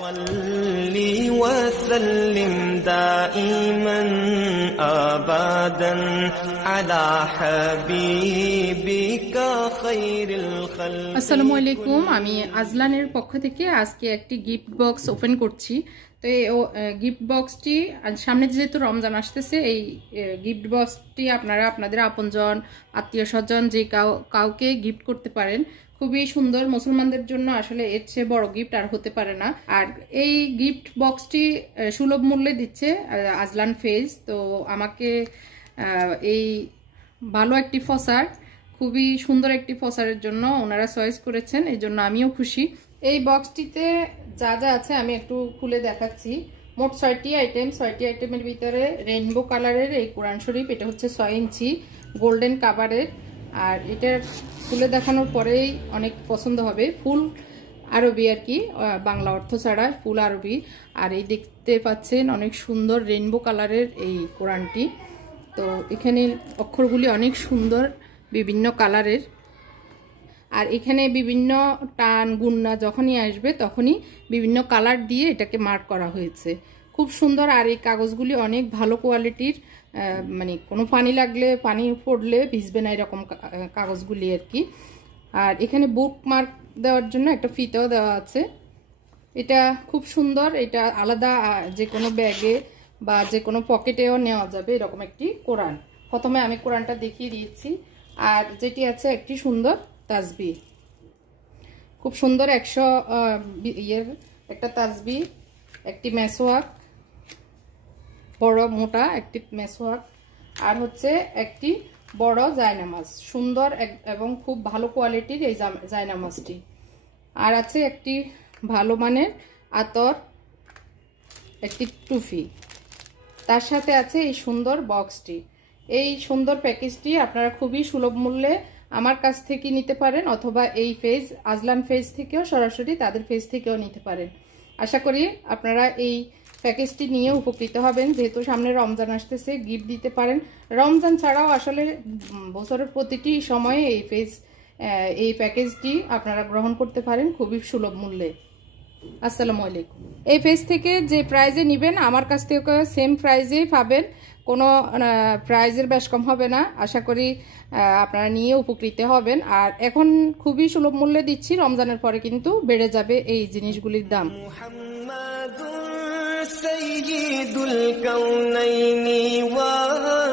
صلي وسلم دائما أبدا على حبيبك خير الخلق। আসসালামু আলাইকুম, আমি আজলানের পক্ষ থেকে আজকে একটি গিফট বক্স ওপেন করছি। তো এই গিফট বক্সটি সামনে যেহেতু রমজান আসতেছে, এই গিফট বক্সটি আপনারা আপনাদের আপনজন, আত্মীয় স্বজন যে কাউকে গিফট করতে পারেন। খুবই সুন্দর, মুসলমানদের জন্য আসলে এর চেয়ে বড় গিফট আর হতে পারে না। আর এই গিফট বক্সটি সুলভ মূল্যে দিচ্ছে আজলান ফেজ। তো আমাকে এই ভালো একটি ফসার, খুবই সুন্দর একটি ফসারের জন্য ওনারা চয়েস করেছেন, এই জন্য আমিও খুশি। এই বক্সটিতে যা যা আছে আমি একটু খুলে দেখাচ্ছি। মোট 6টি আইটেম, 6টি আইটেমের ভিতরে রেইনবো কালারের এই কোরআন শরীফ, এটা হচ্ছে 6 ইঞ্চি গোল্ডেন কাভারের। আর এটা খুলে দেখানোর পরেই অনেক পছন্দ হবে। ফুল আরবি আর কি, বাংলা অর্থ ছাড়া ফুল আরবি। আর এই দেখতে পাচ্ছেন অনেক সুন্দর রেইনবো কালারের এই কোরআনটি। তো এখানে অক্ষরগুলি অনেক সুন্দর, বিভিন্ন কালারের। আর এখানে বিভিন্ন টান গুন্না যখনই আসবে তখনই বিভিন্ন কালার দিয়ে এটাকে মার্ক করা হয়েছে, খুব সুন্দর। আর এই কাগজগুলি অনেক ভালো কোয়ালিটির, মানে কোনো পানি লাগলে, পানি পড়লে ভিজবে না, এরকম কাগজগুলি আর কি। আর এখানে বুক মার্ক দেওয়ার জন্য একটা ফিতাও দেওয়া আছে। এটা খুব সুন্দর, এটা আলাদা যে কোনো ব্যাগে বা যে কোনো পকেটেও নেওয়া যাবে এরকম একটি কোরআন। প্রথমে আমি কোরআনটা দেখিয়ে দিয়েছি। আর যেটি আছে একটি সুন্দর তাসবিহ, খুব সুন্দর 100 ইয়ের একটা তাসবিহ, একটি মেসওয়াক, বড় মোটা একটি মেসওয়াক, আর হচ্ছে একটি বড় জায়নামাজ, সুন্দর এবং খুব ভালো কোয়ালিটির এই জায়নামাজটি। আর আছে একটি ভালো মানের আতর, একটি টুপি, তার সাথে আছে এই সুন্দর বক্সটি। এই সুন্দর প্যাকেজটি আপনারা খুবই সুলভ মূল্যে আমার কাছ থেকে নিতে পারেন, অথবা এই ফেজ আজলান ফেজ থেকেও সরাসরি তাদের ফেজ থেকেও নিতে পারেন। আশা করি আপনারা এই প্যাকেজটি নিয়ে উপকৃত হবেন। যেহেতু সামনে রমজান আসতেছে, গিফট দিতে পারেন। রমজান ছাড়াও আসলে বছরের প্রতিটি সময়ে এই প্যাকেজটি আপনারা গ্রহণ করতে পারেন খুবই সুলভ মূল্যে। আসসালামু আলাইকুম। এই পেজ থেকে যে প্রাইজে নেবেন আমার কাছ থেকে সেম প্রাইজেই পাবেন, কোনো প্রাইজের বেশ কম হবে না। আশা করি আপনারা নিয়ে উপকৃত হবেন। আর এখন খুবই সুলভ মূল্যে দিচ্ছি, রমজানের পরে কিন্তু বেড়ে যাবে এই জিনিসগুলির দাম। سيد الكونين والثقلين